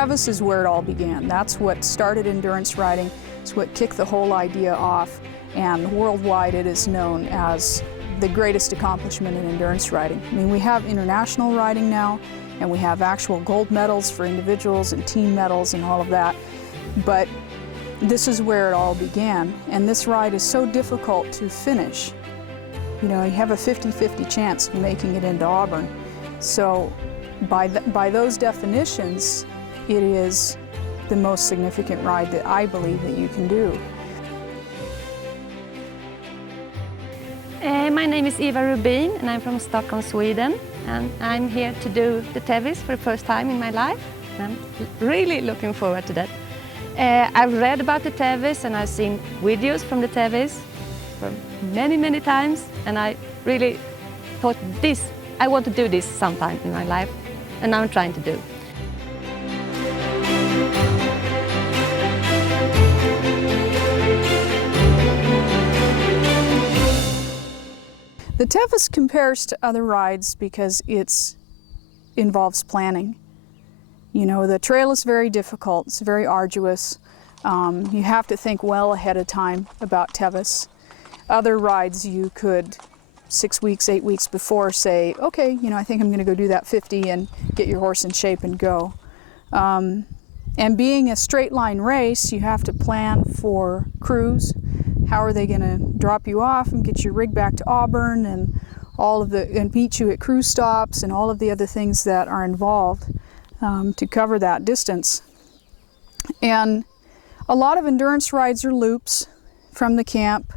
Tevis is where it all began. That's what started endurance riding. It's what kicked the whole idea off, and worldwide it is known as the greatest accomplishment in endurance riding. I mean, we have international riding now, and we have actual gold medals for individuals and team medals and all of that, but this is where it all began, and this ride is so difficult to finish. You know, you have a 50-50 chance of making it into Auburn. So by those definitions, it is the most significant ride that I believe that you can do. My name is Eva Rubin and I'm from Stockholm, Sweden, and I'm here to do the Tevis for the first time in my life. I'm really looking forward to that. I've read about the Tevis and I've seen videos from the Tevis for many times, and I really thought I want to do this sometime in my life, and now I'm trying to do. The Tevis compares to other rides because it involves planning. You know, the trail is very difficult, it's very arduous. You have to think well ahead of time about Tevis. Other rides you could 6 weeks, 8 weeks before say, okay, you know, I think I'm gonna go do that 50 and get your horse in shape and go. And being a straight line race, you have to plan for crews. How are they gonna drop you off and get your rig back to Auburn, and and meet you at crew stops and all of the other things that are involved to cover that distance. And a lot of endurance rides are loops from the camp.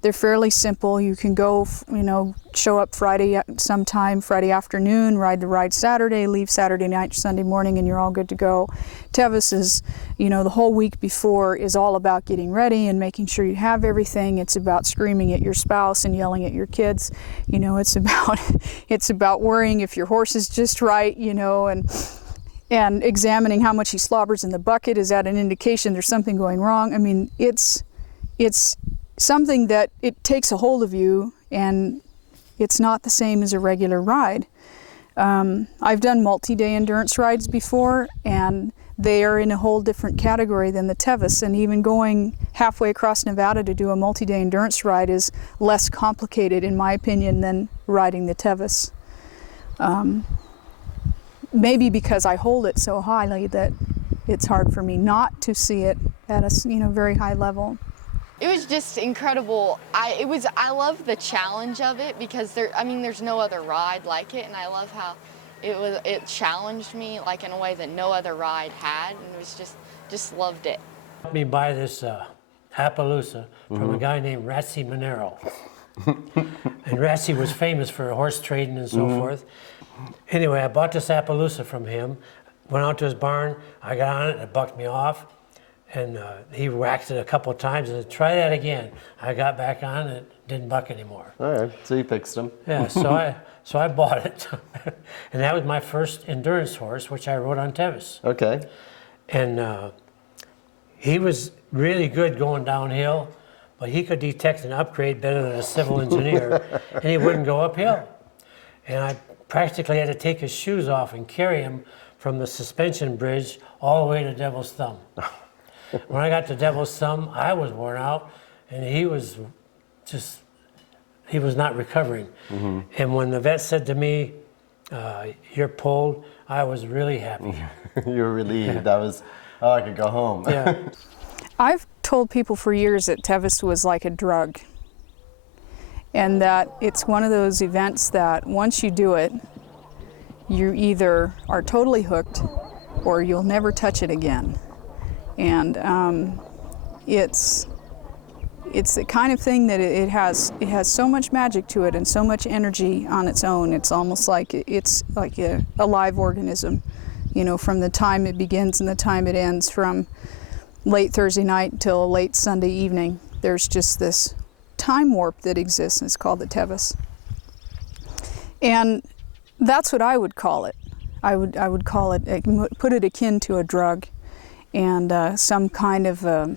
They're fairly simple. You can go, you know, show up Friday sometime, Friday afternoon, ride the ride Saturday, leave Saturday night, Sunday morning, and you're all good to go. Tevis is, you know, the whole week before is all about getting ready and making sure you have everything. It's about screaming at your spouse and yelling at your kids. You know, it's about worrying if your horse is just right, you know, and examining how much he slobbers in the bucket. Is that an indication there's something going wrong? I mean, it's something that it takes a hold of you, and it's not the same as a regular ride. I've done multi-day endurance rides before, and they are in a whole different category than the Tevis, and even going halfway across Nevada to do a multi-day endurance ride is less complicated, in my opinion, than riding the Tevis. Maybe because I hold it so highly that it's hard for me not to see it at a, you know, very high level. It was just incredible. I love the challenge of it because there's no other ride like it, and I love how it challenged me like in a way that no other ride had, and it was just loved it. Helped me buy this Appaloosa from a guy named Ratzi Monero. And Ratzi was famous for horse trading and so forth. Anyway, I bought this Appaloosa from him, went out to his barn, I got on it, and it bucked me off. And he whacked it a couple of times and said, try that again. I got back on and it didn't buck anymore. All right, so you fixed him. Yeah, so I bought it. And that was my first endurance horse, which I rode on Tevis. Okay. And he was really good going downhill, but he could detect an upgrade better than a civil engineer, and he wouldn't go uphill. And I practically had to take his shoes off and carry him from the suspension bridge all the way to Devil's Thumb. When I got to Devil's Thumb, I was worn out, and he was not recovering. And when the vet said to me, you're pulled, I was really happy. You were relieved. That was, oh, I could go home. Yeah. I've told people for years that Tevis was like a drug, and that it's one of those events that once you do it, you either are totally hooked or you'll never touch it again. And it's the kind of thing that it has so much magic to it and so much energy on its own. It's almost like it's like a live organism, you know, from the time it begins and the time it ends, from late Thursday night till late Sunday evening. There's just this time warp that exists, and it's called the Tevis. And that's what I would call it. I would call it, put it akin to a drug, and some kind of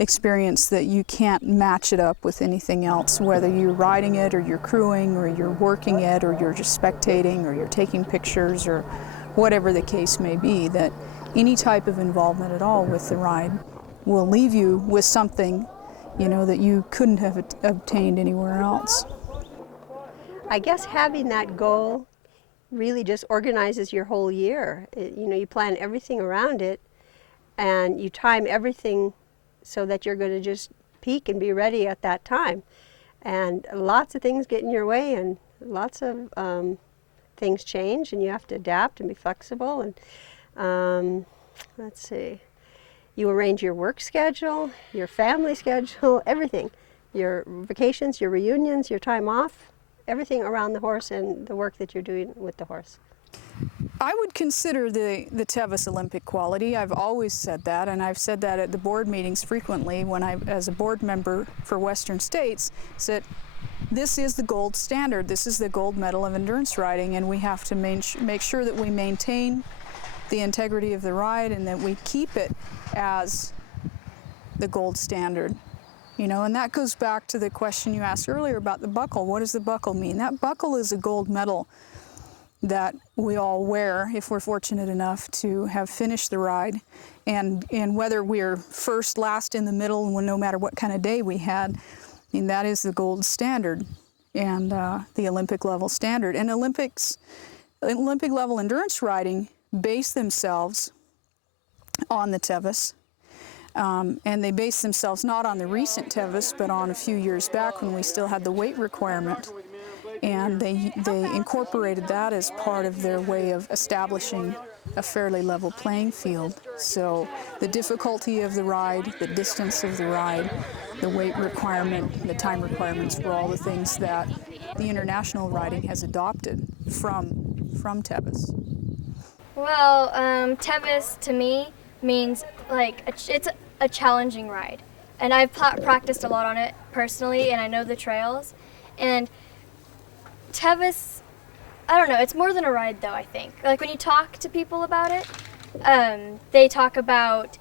experience that you can't match it up with anything else, whether you're riding it or you're crewing or you're working it or you're just spectating or you're taking pictures or whatever the case may be, that any type of involvement at all with the ride will leave you with something, you know, that you couldn't have obtained anywhere else. I guess having that goal really just organizes your whole year. You know, you plan everything around it and you time everything so that you're going to just peak and be ready at that time. And lots of things get in your way and lots of things change and you have to adapt and be flexible. And let's see, you arrange your work schedule, your family schedule, everything. Your vacations, your reunions, your time off, everything around the horse and the work that you're doing with the horse. I would consider the Tevis Olympic quality. I've always said that, and I've said that at the board meetings frequently when I, as a board member for Western States, said this is the gold standard. This is the gold medal of endurance riding, and we have to make sure that we maintain the integrity of the ride and that we keep it as the gold standard. You know, and that goes back to the question you asked earlier about the buckle. What does the buckle mean? That buckle is a gold medal that we all wear if we're fortunate enough to have finished the ride. And whether we're first, last, in the middle, no matter what kind of day we had, I mean, that is the gold standard and the Olympic level standard. And Olympic level endurance riding base themselves on the Tevis. And they base themselves not on the recent Tevis, but on a few years back when we still had the weight requirement. And they incorporated that as part of their way of establishing a fairly level playing field. So the difficulty of the ride, the distance of the ride, the weight requirement, the time requirements were all the things that the international riding has adopted from Tevis. Well, Tevis to me means like it's a challenging ride, and I've practiced a lot on it personally, and I know the trails. And Tevis, I don't know, it's more than a ride though, I think. Like when you talk to people about it, they talk about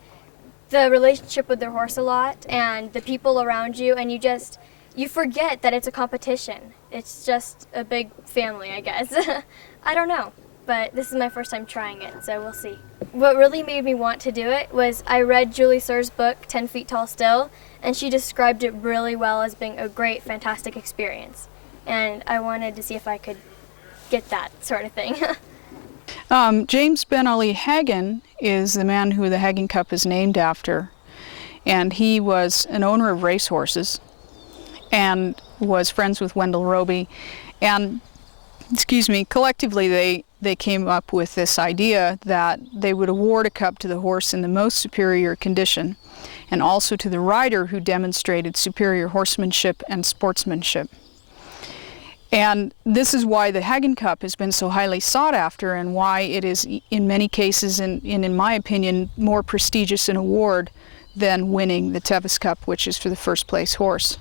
the relationship with their horse a lot and the people around you, and you forget that it's a competition. It's just a big family, I guess. I don't know, but this is my first time trying it, so we'll see. What really made me want to do it was I read Julie Sur's book, 10 Feet Tall Still, and she described it really well as being a great, fantastic experience. And I wanted to see if I could get that sort of thing. James Ben Ali Hagen is the man who the Hagen Cup is named after. And he was an owner of racehorses and was friends with Wendell Roby. And, collectively they came up with this idea that they would award a cup to the horse in the most superior condition and also to the rider who demonstrated superior horsemanship and sportsmanship. And this is why the Hagen Cup has been so highly sought after and why it is in many cases, and in my opinion, more prestigious an award than winning the Tevis Cup, which is for the first place horse.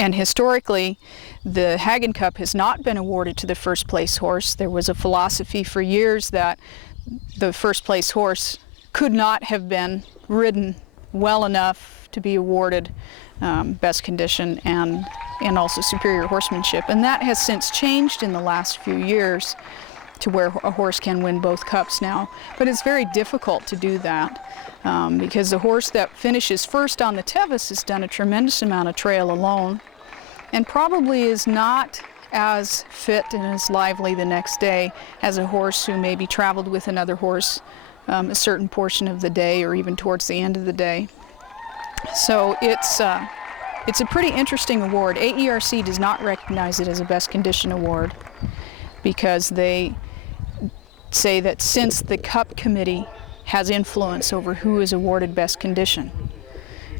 And historically, the Hagen Cup has not been awarded to the first place horse. There was a philosophy for years that the first place horse could not have been ridden well enough to be awarded best condition and also superior horsemanship. And that has since changed in the last few years to where a horse can win both cups now. But it's very difficult to do that because the horse that finishes first on the Tevis has done a tremendous amount of trail alone and probably is not as fit and as lively the next day as a horse who maybe traveled with another horse a certain portion of the day or even towards the end of the day. So it's a pretty interesting award. AERC does not recognize it as a best condition award because they say that since the Cup Committee has influence over who is awarded best condition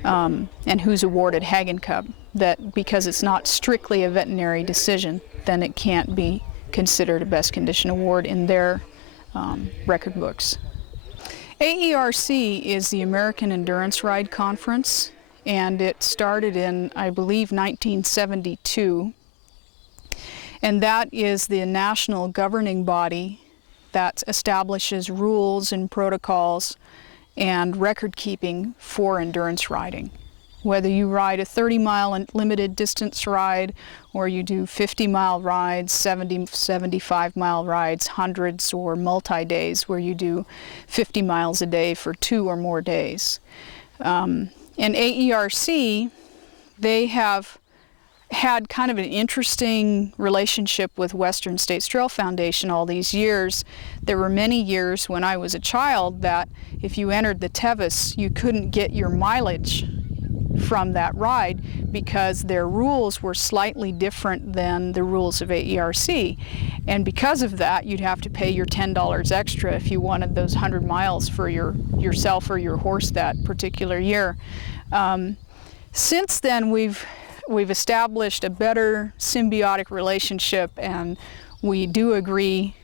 and who's awarded Hagen Cup, that because it's not strictly a veterinary decision, then it can't be considered a best condition award in their record books. AERC is the American Endurance Ride Conference, and it started in, I believe, 1972. And that is the national governing body that establishes rules and protocols and record keeping for endurance riding. Whether you ride a 30-mile and limited distance ride, or you do 50-mile rides, 70, 75-mile rides, hundreds, or multi-days where you do 50 miles a day for 2 or more days. And AERC, they have had kind of an interesting relationship with Western States Trail Foundation all these years. There were many years when I was a child that if you entered the Tevis, you couldn't get your mileage from that ride because their rules were slightly different than the rules of AERC. And because of that, you'd have to pay your $10 extra if you wanted those 100 miles for yourself or your horse that particular year. Since then, we've established a better symbiotic relationship, and we do agree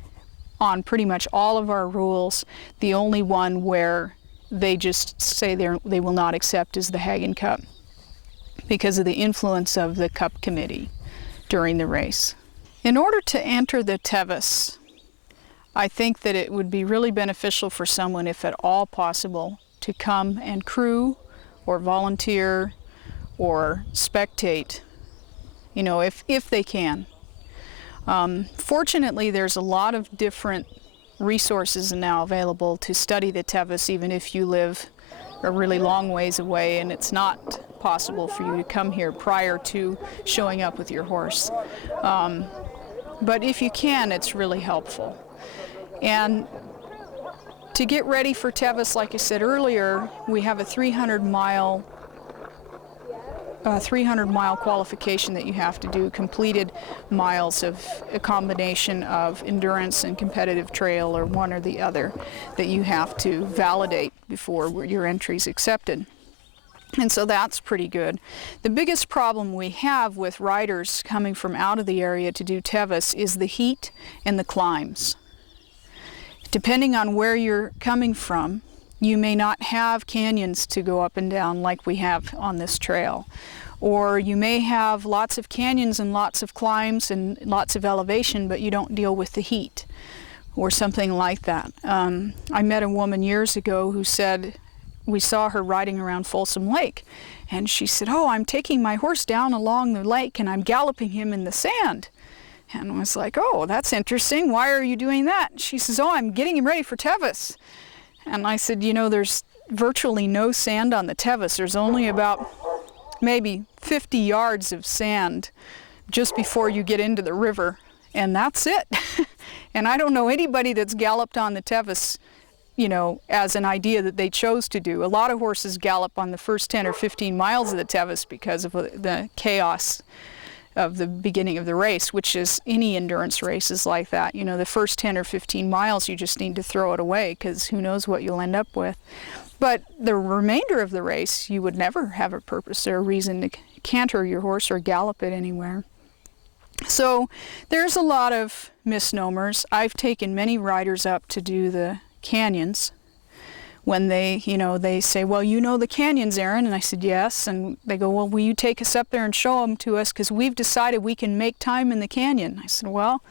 on pretty much all of our rules. The only one where they just say they will not accept is the Hagen Cup because of the influence of the Cup Committee during the race. In order to enter the Tevis, I think that it would be really beneficial for someone, if at all possible, to come and crew or volunteer or spectate, you know, if they can. Fortunately, there's a lot of different resources now available to study the Tevis, even if you live a really long ways away and it's not possible for you to come here prior to showing up with your horse. But if you can, it's really helpful. And to get ready for Tevis, like I said earlier, we have a 300-mile qualification that you have to do, completed miles of a combination of endurance and competitive trail, or one or the other, that you have to validate before your entry's accepted. And so that's pretty good. The biggest problem we have with riders coming from out of the area to do Tevis is the heat and the climbs. Depending on where you're coming from, you may not have canyons to go up and down like we have on this trail. Or you may have lots of canyons and lots of climbs and lots of elevation, but you don't deal with the heat or something like that. I met a woman years ago who said, we saw her riding around Folsom Lake, and she said, "Oh, I'm taking my horse down along the lake and I'm galloping him in the sand." And I was like, "Oh, that's interesting. Why are you doing that?" She says, "Oh, I'm getting him ready for Tevis." And I said, "You know, there's virtually no sand on the Tevis. There's only about maybe 50 yards of sand just before you get into the river, and that's it." And I don't know anybody that's galloped on the Tevis, you know, as an idea that they chose to do. A lot of horses gallop on the first 10 or 15 miles of the Tevis because of the chaos of the beginning of the race, which is any endurance race is like that. You know, the first 10 or 15 miles, you just need to throw it away because who knows what you'll end up with. But the remainder of the race, you would never have a purpose or a reason to canter your horse or gallop it anywhere. So there's a lot of misnomers. I've taken many riders up to do the canyons when they say, "Well, you know the canyons, Erin," and I said, "Yes," and they go, "Well, will you take us up there and show them to us, because we've decided we can make time in the canyon." I said, "Well,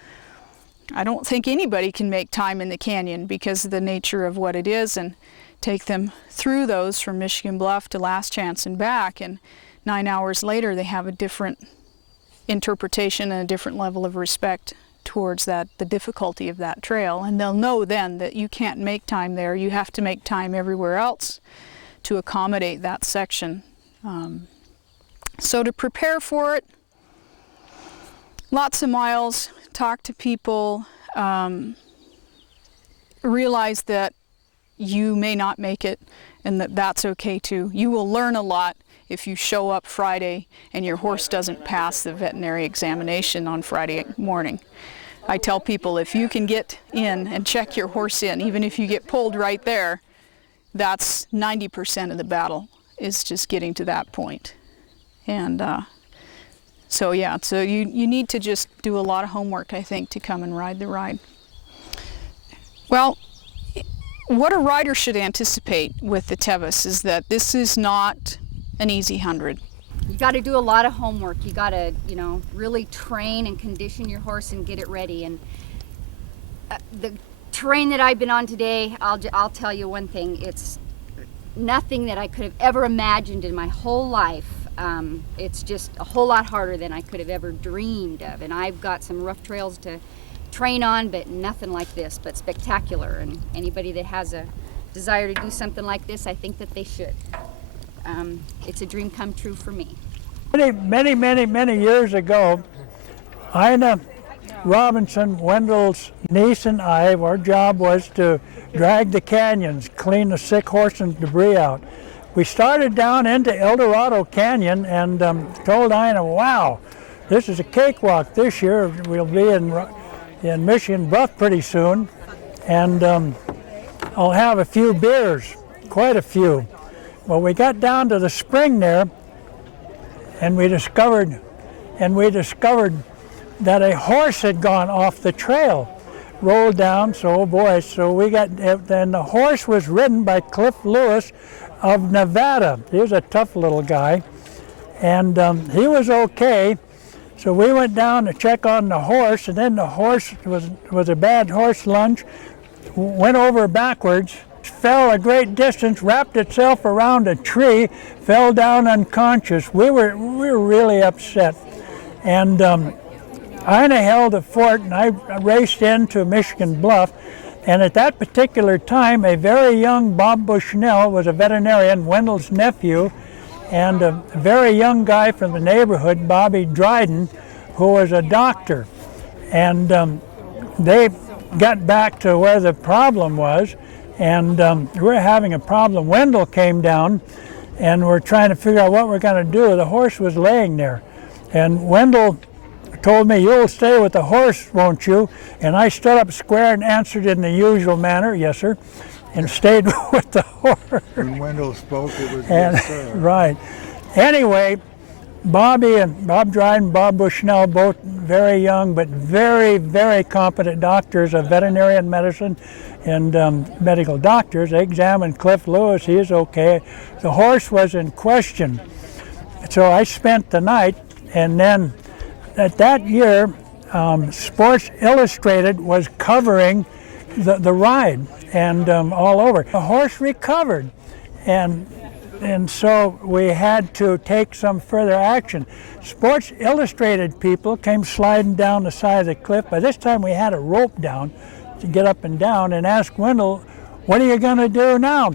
I don't think anybody can make time in the canyon because of the nature of what it is," and take them through those from Michigan Bluff to Last Chance and back, and 9 hours later they have a different interpretation and a different level of respect towards the difficulty of that trail, and they'll know then that you can't make time there. You have to make time everywhere else to accommodate that section. So to prepare for it, lots of miles, talk to people, realize that you may not make it and that that's okay too. You will learn a lot if you show up Friday and your horse doesn't pass the veterinary examination on Friday morning. I tell people, if you can get in and check your horse in, even if you get pulled right there, that's 90% of the battle, is just getting to that point. And so yeah, so you need to just do a lot of homework, I think, to come and ride the ride. Well, what a rider should anticipate with the Tevis is that this is not an easy 100. You got to do a lot of homework. You got to, really train and condition your horse and get it ready. And the terrain that I've been on today, I'll tell you one thing: it's nothing that I could have ever imagined in my whole life. It's just a whole lot harder than I could have ever dreamed of. And I've got some rough trails to train on, but nothing like this, but spectacular. And anybody that has a desire to do something like this, I think that they should. It's a dream come true for me. Many years ago, Ina Robinson, Wendell's niece, and I, our job was to drag the canyons, clean the sick horse and debris out. We started down into El Dorado Canyon and told Ina, wow, this is a cakewalk this year. We'll be in Michigan Bluff pretty soon, and I'll have a few beers, quite a few. Well, we got down to the spring there, and we discovered that a horse had gone off the trail, rolled down. So, oh boy, so we got, and the horse was ridden by Cliff Lewis of Nevada. He was a tough little guy, and he was okay. So we went down to check on the horse, and then the horse was a bad horse lunge, went over backwards, fell a great distance, wrapped itself around a tree, fell down unconscious. We were really upset, and Ina held the fort, and I raced into Michigan Bluff. And at that particular time, a very young Bob Bushnell was a veterinarian, Wendell's nephew, and a very young guy from the neighborhood, Bobby Dryden, who was a doctor. And they got back to where the problem was, and we were having a problem. Wendell came down, and we're trying to figure out what we're going to do. The horse was laying there, and Wendell told me, "You'll stay with the horse, won't you?" And I stood up square and answered in the usual manner, "Yes, sir," and stayed with the horse. When Wendell spoke, it was And, yes, sir. right. Anyway, Bobby and Bob Dryden, Bob Bushnell, both very young but very, very competent doctors of veterinarian medicine and medical doctors. They examined Cliff Lewis. He is okay. The horse was in question. So I spent the night, and then at that year, Sports Illustrated was covering the ride, and all over. The horse recovered, and so we had to take some further action. Sports Illustrated people came sliding down the side of the cliff. By this time we had a rope down to get up and down, and asked Wendell, "What are you going to do now?"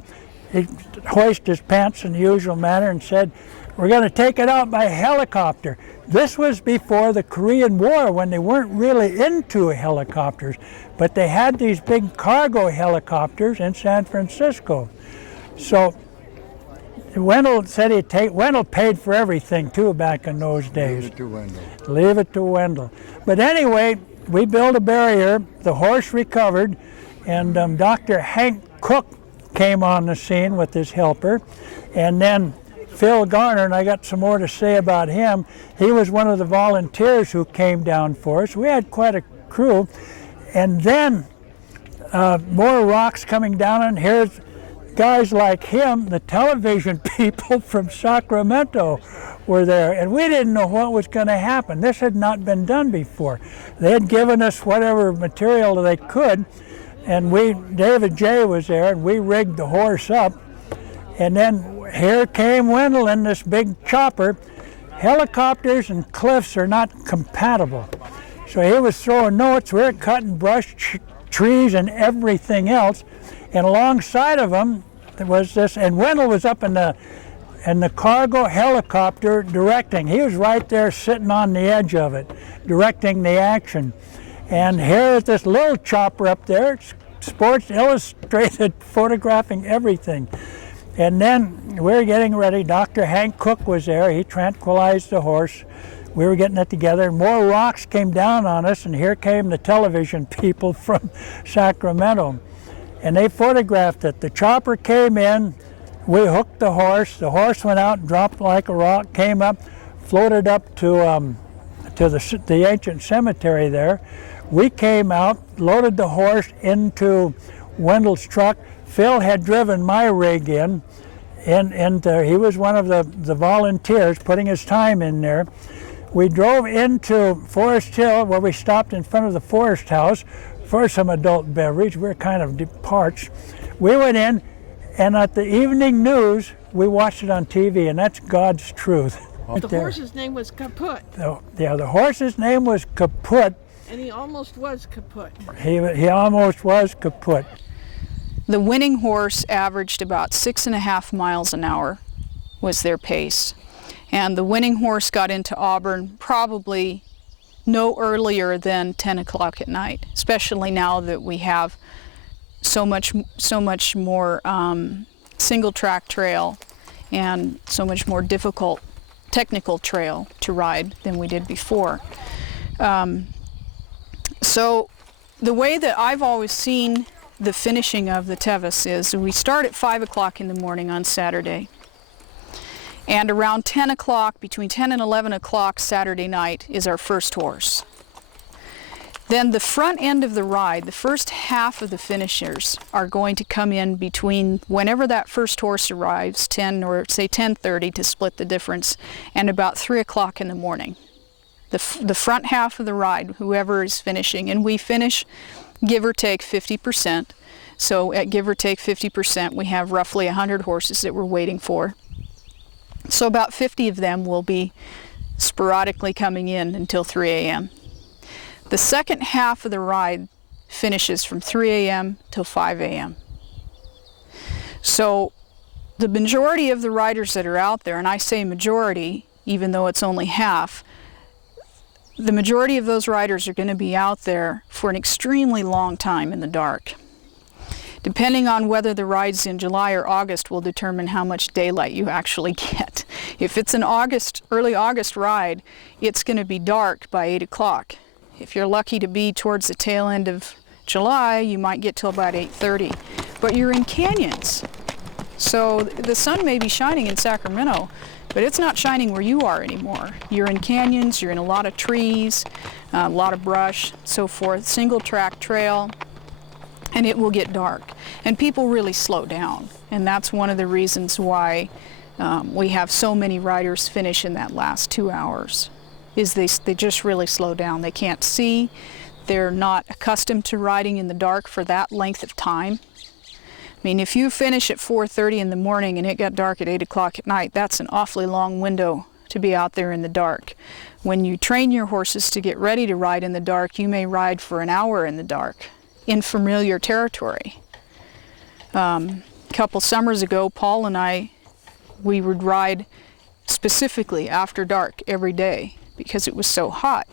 He hoisted his pants in the usual manner and said, "We're going to take it out by helicopter." This was before the Korean War, when they weren't really into helicopters, but they had these big cargo helicopters in San Francisco. So Wendell said Wendell paid for everything too back in those days. Leave it to Wendell. Leave it to Wendell. But anyway, we built a barrier, the horse recovered, and Dr. Hank Cook came on the scene with his helper, and then Phil Garner, and I got some more to say about him. He was one of the volunteers who came down for us. We had quite a crew. And then more rocks coming down, and here's guys like him, the television people from Sacramento were there, and we didn't know what was going to happen. This had not been done before. They had given us whatever material they could, and David J. was there, and we rigged the horse up. And then here came Wendell in this big chopper. Helicopters and cliffs are not compatible. So he was throwing notes. We were cutting brush, trees, and everything else. And alongside of him there was this, and Wendell was up in the cargo helicopter directing. He was right there sitting on the edge of it, directing the action. And here's this little chopper up there, Sports Illustrated, photographing everything. And then we were getting ready. Dr. Hank Cook was there. He tranquilized the horse. We were getting it together. More rocks came down on us, and here came the television people from Sacramento. And they photographed it. The chopper came in. We hooked the horse. The horse went out, dropped like a rock, came up, floated up to the ancient cemetery there. We came out, loaded the horse into Wendell's truck. Phil had driven my rig in, and he was one of the volunteers putting his time in there. We drove into Forest Hill, where we stopped in front of the Forest House for some adult beverage. We were kind of parched. We went in, And at the evening news, we watched it on TV, and that's God's truth. The horse's name was Kaput. Yeah, the horse's name was Kaput. And he almost was kaput. He almost was kaput. The winning horse averaged about 6.5 miles an hour was their pace. And the winning horse got into Auburn probably no earlier than 10 o'clock at night, especially now that we have so much more single track trail and so much more difficult technical trail to ride than we did before. So the way that I've always seen the finishing of the Tevis is we start at 5 o'clock in the morning on Saturday. And around 10 o'clock, between 10 and 11 o'clock Saturday night is our first horse. Then the front end of the ride, the first half of the finishers are going to come in between whenever that first horse arrives, 10 or say 10:30 to split the difference, and about 3 o'clock in the morning. The front half of the ride, whoever is finishing, and we finish give or take 50%. So at give or take 50%, we have roughly 100 horses that we're waiting for. So about 50 of them will be sporadically coming in until 3 a.m. The second half of the ride finishes from 3 a.m. till 5 a.m. So the majority of the riders that are out there, and I say majority, even though it's only half, the majority of those riders are going to be out there for an extremely long time in the dark. Depending on whether the ride's in July or August will determine how much daylight you actually get. If it's an early August ride, it's going to be dark by 8 o'clock. If you're lucky to be towards the tail end of July, you might get till about 8:30. But you're in canyons. So the sun may be shining in Sacramento, but it's not shining where you are anymore. You're in canyons, you're in a lot of trees, a lot of brush, so forth, single track trail, and it will get dark. And people really slow down, and that's one of the reasons why we have so many riders finish in that last 2 hours, is they just really slow down. They can't see, they're not accustomed to riding in the dark for that length of time. I mean, if you finish at 4:30 in the morning and it got dark at 8 o'clock at night, that's an awfully long window to be out there in the dark. When you train your horses to get ready to ride in the dark, you may ride for an hour in the dark in familiar territory. A couple summers ago, Paul and I, we would ride specifically after dark every day because it was so hot.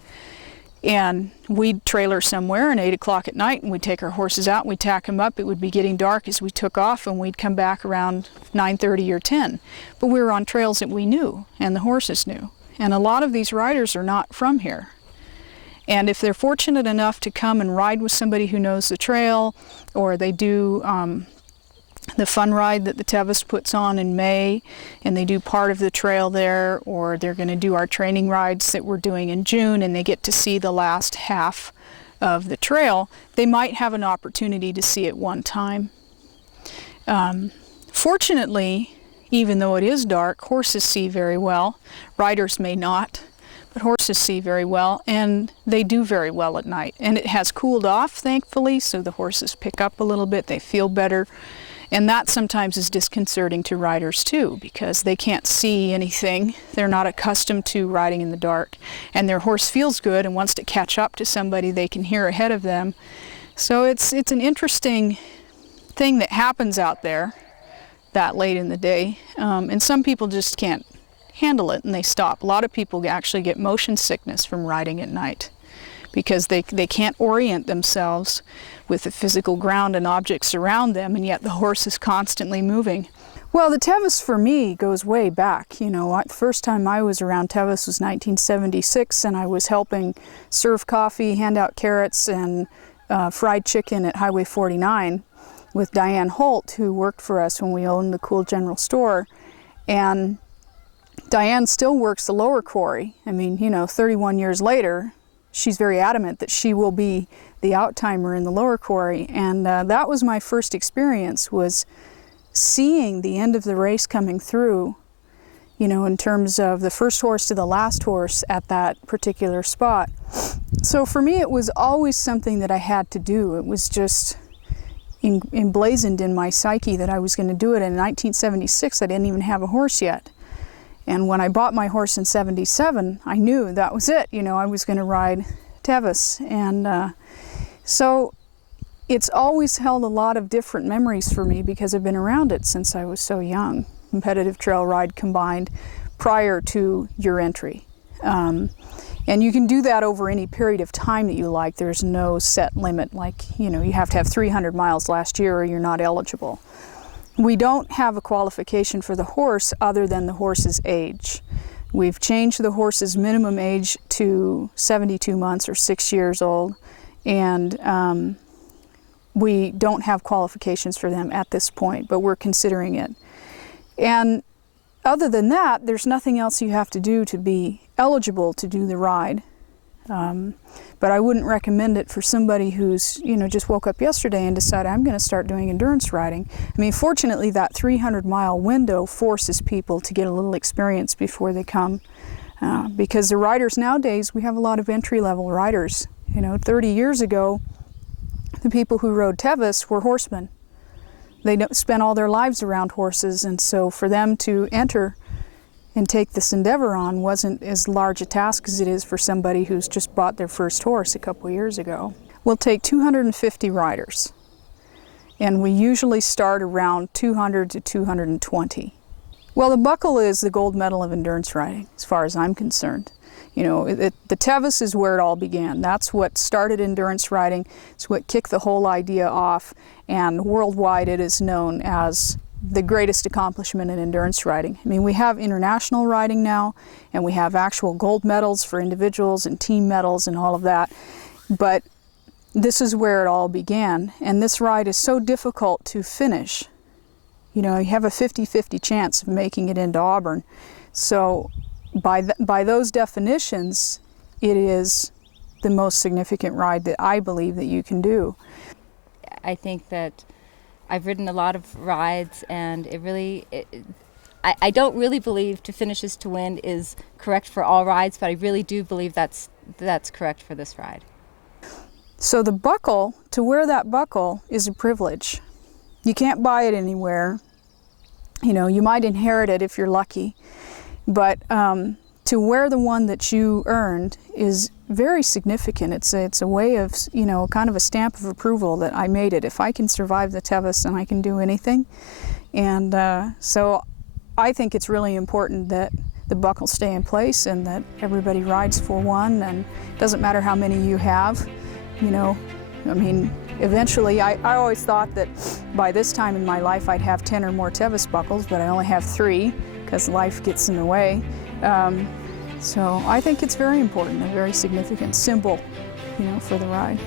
And we'd trailer somewhere and 8 o'clock at night, and we'd take our horses out and we'd tack them up. It would be getting dark as we took off, and we'd come back around 9:30 or 10. But we were on trails that we knew and the horses knew. And a lot of these riders are not from here. And if they're fortunate enough to come and ride with somebody who knows the trail, or they do the fun ride that the Tevis puts on in May, and they do part of the trail there, or they're going to do our training rides that we're doing in June, and they get to see the last half of the trail, they might have an opportunity to see it one time. Fortunately, even though it is dark, horses see very well. Riders may not, but horses see very well, and they do very well at night. And it has cooled off, thankfully, so the horses pick up a little bit, they feel better. And that sometimes is disconcerting to riders too, because they can't see anything. They're not accustomed to riding in the dark. And their horse feels good and wants to catch up to somebody they can hear ahead of them. So it's an interesting thing that happens out there that late in the day. And some people just can't handle it and they stop. A lot of people actually get motion sickness from riding at night because they can't orient themselves with the physical ground and objects around them, and yet the horse is constantly moving. Well, the Tevis for me goes way back. You know, the first time I was around Tevis was 1976, and I was helping serve coffee, hand out carrots, and fried chicken at Highway 49 with Diane Holt, who worked for us when we owned the Cool General Store. And Diane still works the lower quarry. I mean, you know, 31 years later, she's very adamant that she will be the out-timer in the lower quarry, and that was my first experience, was seeing the end of the race coming through, you know, in terms of the first horse to the last horse at that particular spot. So for me, it was always something that I had to do. It was just, emblazoned in my psyche that I was going to do it. In 1976, I didn't even have a horse yet. And when I bought my horse in 77, I knew that was it. You know, I was going to ride Tevis. And so it's always held a lot of different memories for me because I've been around it since I was so young. Competitive trail ride combined prior to your entry. And you can do that over any period of time that you like. There's no set limit, like, you know, you have to have 300 miles last year or you're not eligible. We don't have a qualification for the horse other than the horse's age. We've changed the horse's minimum age to 72 months or 6 years old, and we don't have qualifications for them at this point, but we're considering it. And other than that, there's nothing else you have to do to be eligible to do the ride. But I wouldn't recommend it for somebody who's, you know, just woke up yesterday and decided, I'm going to start doing endurance riding. I mean, fortunately, that 300-mile window forces people to get a little experience before they come. Because the riders nowadays, we have a lot of entry-level riders. You know, 30 years ago, the people who rode Tevis were horsemen. They spent all their lives around horses, and so for them to enter and take this endeavor on wasn't as large a task as it is for somebody who's just bought their first horse a couple years ago. We'll take 250 riders, and we usually start around 200 to 220. Well, the buckle is the gold medal of endurance riding, as far as I'm concerned. You know, the Tevis is where it all began. That's what started endurance riding. It's what kicked the whole idea off, and worldwide it is known as the greatest accomplishment in endurance riding. I mean, we have international riding now, and we have actual gold medals for individuals and team medals and all of that, but this is where it all began, and this ride is so difficult to finish. You know, you have a 50-50 chance of making it into Auburn. So by those definitions, it is the most significant ride that I believe that you can do. I think that I've ridden a lot of rides, and I don't really believe to finish is to win is correct for all rides, but I really do believe that's correct for this ride. So the buckle, to wear that buckle is a privilege. You can't buy it anywhere. You know, you might inherit it if you're lucky, but to wear the one that you earned is very significant. It's a way of, you know, kind of a stamp of approval that I made it. If I can survive the Tevis, then I can do anything. And so I think it's really important that the buckles stay in place and that everybody rides for one, and it doesn't matter how many you have, you know. I mean, eventually, I always thought that by this time in my life I'd have 10 or more Tevis buckles, but I only have 3 because life gets in the way. So I think it's very important, a very significant symbol, you know, for the ride.